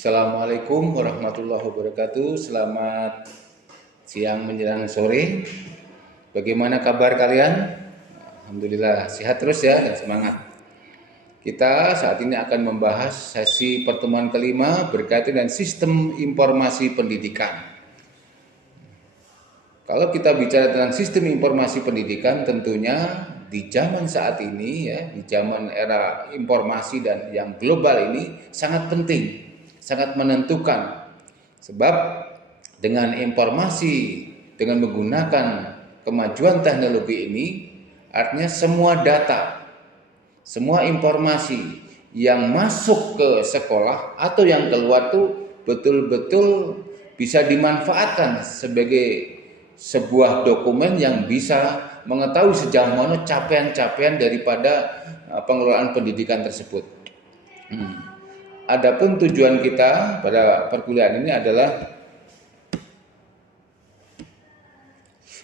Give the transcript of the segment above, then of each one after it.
Assalamualaikum warahmatullahi wabarakatuh. Selamat siang menjelang sore. Bagaimana kabar kalian? Alhamdulillah sehat terus ya dan semangat. Kita saat ini akan membahas sesi pertemuan kelima berkaitan dengan sistem informasi pendidikan. Kalau kita bicara tentang sistem informasi pendidikan, tentunya di zaman saat ini ya, di zaman era informasi dan yang global ini sangat penting, sangat menentukan. Sebab dengan informasi, dengan menggunakan kemajuan teknologi ini, artinya semua data, semua informasi yang masuk ke sekolah atau yang keluar tuh betul-betul bisa dimanfaatkan sebagai sebuah dokumen yang bisa mengetahui sejauh mana capaian-capaian daripada pengelolaan pendidikan tersebut. Adapun tujuan kita pada perkuliahan ini adalah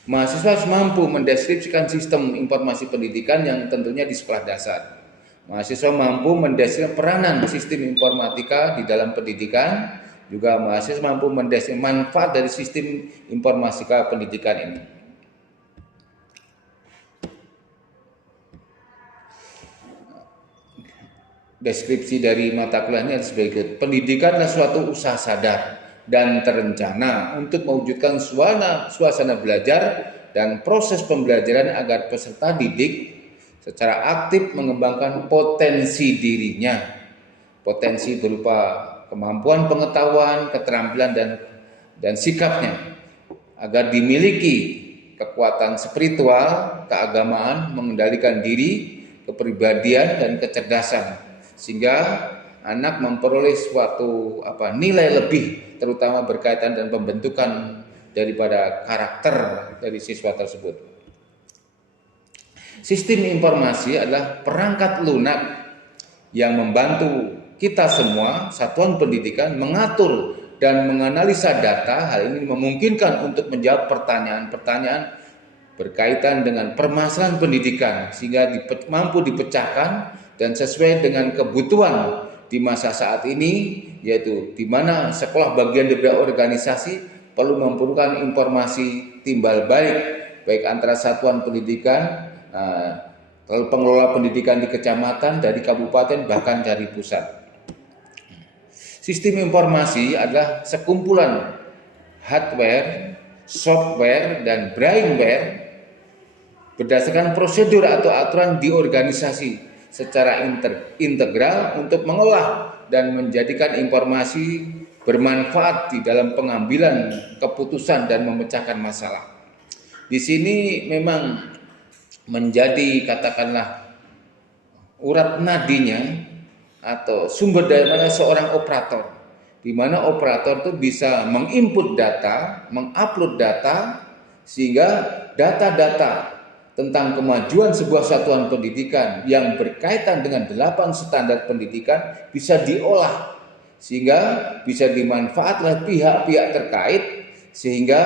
mahasiswa harus mampu mendeskripsikan sistem informasi pendidikan yang tentunya di sekolah dasar. Mahasiswa mampu mendeskripsikan peranan sistem informatika di dalam pendidikan. Juga mahasiswa mampu mendeskripsikan manfaat dari sistem informatika pendidikan ini. Deskripsi dari mata kuliah ini sebagai berikut. Pendidikan adalah suatu usaha sadar dan terencana untuk mewujudkan suasana belajar dan proses pembelajaran agar peserta didik secara aktif mengembangkan potensi dirinya. Potensi berupa kemampuan pengetahuan, keterampilan dan sikapnya agar dimiliki kekuatan spiritual, keagamaan, mengendalikan diri, kepribadian dan kecerdasan sehingga anak memperoleh suatu nilai lebih terutama berkaitan dan pembentukan daripada karakter dari siswa tersebut. Sistem informasi adalah perangkat lunak yang membantu kita semua, satuan pendidikan, mengatur dan menganalisa data. Hal ini memungkinkan untuk menjawab pertanyaan-pertanyaan berkaitan dengan permasalahan pendidikan sehingga mampu dipecahkan dan sesuai dengan kebutuhan di masa saat ini, yaitu di mana sekolah bagian dari organisasi perlu memerlukan informasi timbal baik antara satuan pendidikan, pengelola pendidikan di kecamatan, dari kabupaten, bahkan dari pusat. Sistem informasi adalah sekumpulan hardware, software, dan brainware berdasarkan prosedur atau aturan di organisasi secara integral untuk mengolah dan menjadikan informasi bermanfaat di dalam pengambilan keputusan dan memecahkan masalah. Di sini memang menjadi katakanlah urat nadinya atau sumber daripada seorang operator, di mana operator itu bisa menginput data, mengupload data, sehingga data-data tentang kemajuan sebuah satuan pendidikan yang berkaitan dengan 8 standar pendidikan bisa diolah, sehingga bisa dimanfaatkan oleh pihak-pihak terkait, sehingga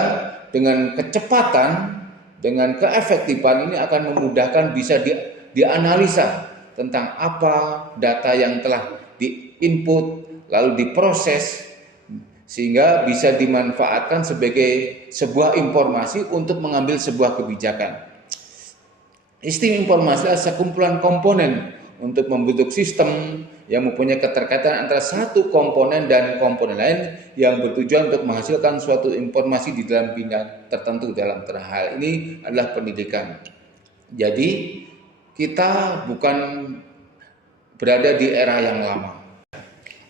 dengan kecepatan, dengan keefektifan ini akan memudahkan bisa dianalisa tentang apa data yang telah diinput lalu diproses sehingga bisa dimanfaatkan sebagai sebuah informasi untuk mengambil sebuah kebijakan. Sistem informasi adalah sekumpulan komponen untuk membentuk sistem yang mempunyai keterkaitan antara satu komponen dan komponen lain yang bertujuan untuk menghasilkan suatu informasi di dalam bidang tertentu. Dalam hal ini adalah pendidikan. Jadi kita bukan berada di era yang lama.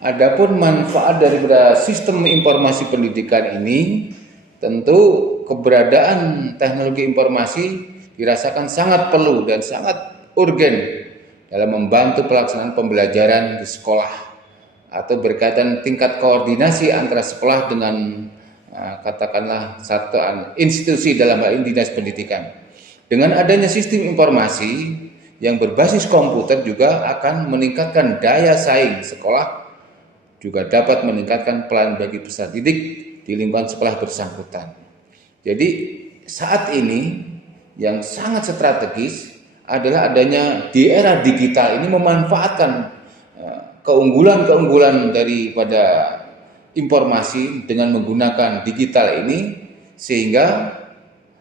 Adapun manfaat daripada sistem informasi pendidikan ini, tentu keberadaan teknologi informasi dirasakan sangat perlu dan sangat urgen dalam membantu pelaksanaan pembelajaran di sekolah atau berkaitan tingkat koordinasi antara sekolah dengan katakanlah satu institusi dalam hal ini dinas pendidikan. Dengan adanya sistem informasi yang berbasis komputer juga akan meningkatkan daya saing sekolah, juga dapat meningkatkan peran bagi peserta didik di lingkungan sekolah bersangkutan. Jadi saat ini yang sangat strategis adalah adanya di era digital ini memanfaatkan keunggulan-keunggulan daripada informasi dengan menggunakan digital ini, sehingga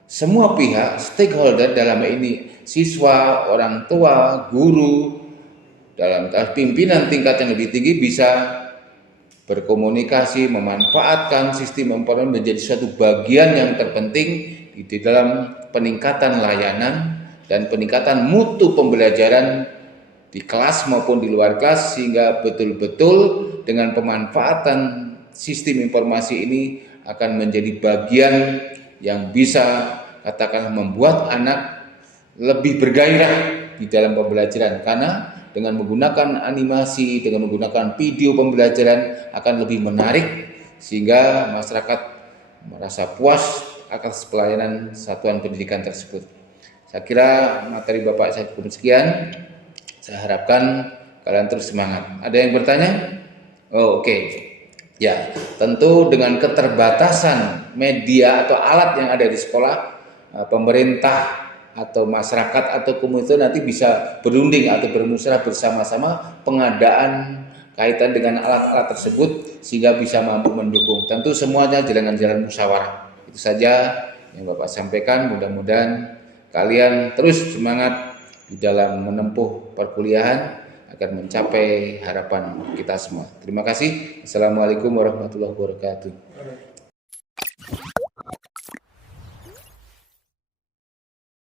semua pihak stakeholder dalam ini siswa, orang tua, guru, dalam pimpinan tingkat yang lebih tinggi bisa berkomunikasi, memanfaatkan sistem informasi menjadi suatu bagian yang terpenting di dalam peningkatan layanan dan peningkatan mutu pembelajaran di kelas maupun di luar kelas, sehingga betul-betul dengan pemanfaatan sistem informasi ini akan menjadi bagian yang bisa katakanlah membuat anak lebih bergairah di dalam pembelajaran, karena dengan menggunakan animasi, dengan menggunakan video pembelajaran akan lebih menarik sehingga masyarakat merasa puas atas pelayanan satuan pendidikan tersebut. Saya kira materi Bapak saya cukup sekian. Saya harapkan kalian terus semangat. Ada yang bertanya? Oh, oke. Ya, tentu dengan keterbatasan media atau alat yang ada di sekolah, pemerintah atau masyarakat atau komunitas nanti bisa berunding atau bermusyawarah bersama-sama pengadaan kaitan dengan alat-alat tersebut sehingga bisa mampu mendukung. Tentu semuanya jalan musyawarah. Itu saja yang Bapak sampaikan. Mudah-mudahan kalian terus semangat di dalam menempuh perkuliahan agar mencapai harapan kita semua. Terima kasih. Assalamualaikum warahmatullahi wabarakatuh.